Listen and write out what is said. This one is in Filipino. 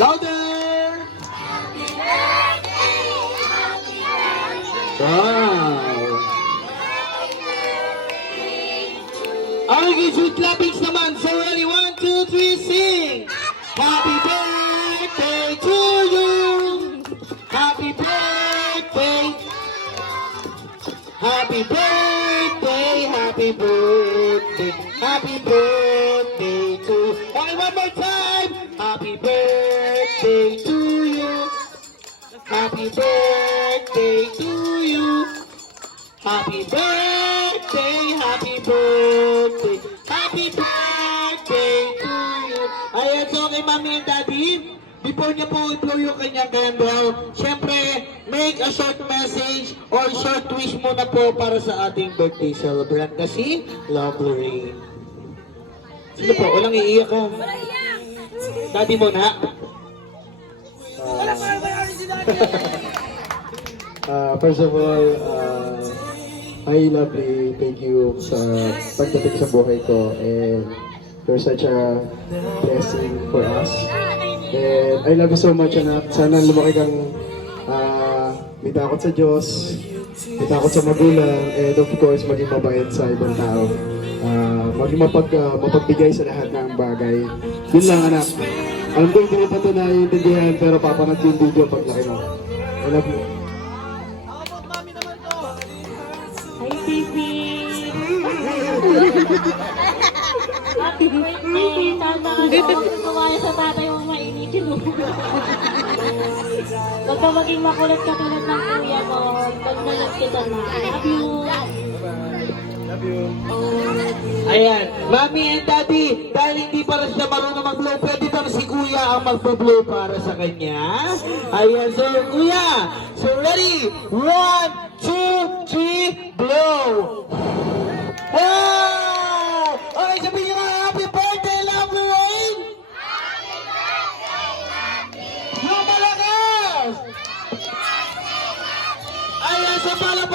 Louder! Wow! Okay, sweet clappings naman. So ready, 1, 2, 3, sing! Happy birthday to you! Happy birthday! Happy birthday! Happy birthday! Happy birthday to... Okay, one more time! Happy birthday to you! Happy birthday to you! Happy birthday, happy birthday, happy birthday to you. Ayan, so kay Mami and Daddy, before niya po i-blow yung kanyang candle, syempre, make a short message or short wish muna po para sa ating birthday celebrant na si Love Lorraine. Sino po? Walang iiyak ka. Daddy muna. First of all, hi lovely, thank you sa pagdating sa buhay ko, and you're such a blessing for us. And I love you so much, anak. Sana lumaki kang may takot sa Diyos, may takot sa magulang, and of course maging mabait sa ibang tao. Maging mapagbigay sa lahat ng bagay. Yun lang, anak. Alam ko hindi mo pa ito naiintindihan, pero papanat yung video pag laki mo. I love you. Hi, baby! Happy birthday! Sana kumaya sa tatay mo mainitin mo. Huwag ka maging makulit katulad ng kuya mo. Pag nalag kita na. Love you! Love you. Ayan, Mami and Daddy, dahil hindi para siya marunong mag-blow, pwede ba si Kuya ang mag-blow para sa kanya? Ayan, so Kuya, so ready? 1, 2, 3, blow! Wow! Okay, sabihin nyo nga, happy birthday, Love Lorraine! Happy birthday, Love Lorraine! Yung malakas! Ayan, so pala